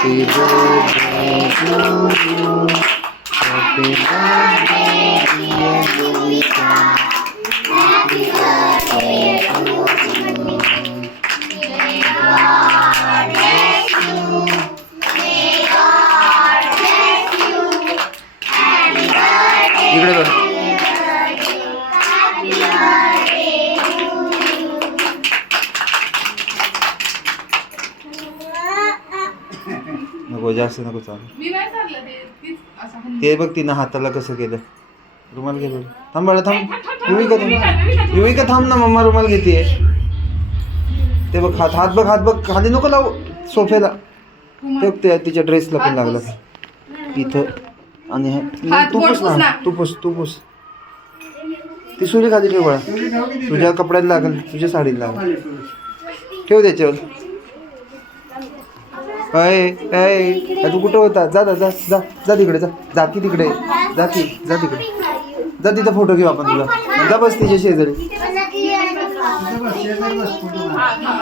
Happy birthday to you. Happy birthday, dear Monica. Happy birthday to you. May God bless you. May God bless you. Happy birthday. इकडे बघ. Happy birthday to you. नको जास्त नको चालू. ते बघ तिनं हाताला कसं केलं. रुमाल घे बरं. थांब बाळा थांब. युविका थांब ना, मम्मा रुमाल घेते. ते बघ हात बघ, हात बघ. खाली नको लावू सोफ्याला. ते ते तिच्या ड्रेसला पण लागलं इथं. आणि तू पुस ना, तू पुस. ती सुरी खाली ठेव बाळा. तुझ्या कपड्याला लागल, तुझ्या साडीला लागल. ठेव त्याच्यावर. तू कुठं होता? जा जा जा जा जा तिकडे. जा की तिकडे. जा तिकडे. जा तिथं फोटो घेऊ आपण तुझा. जा बस तिच्या शेजारी.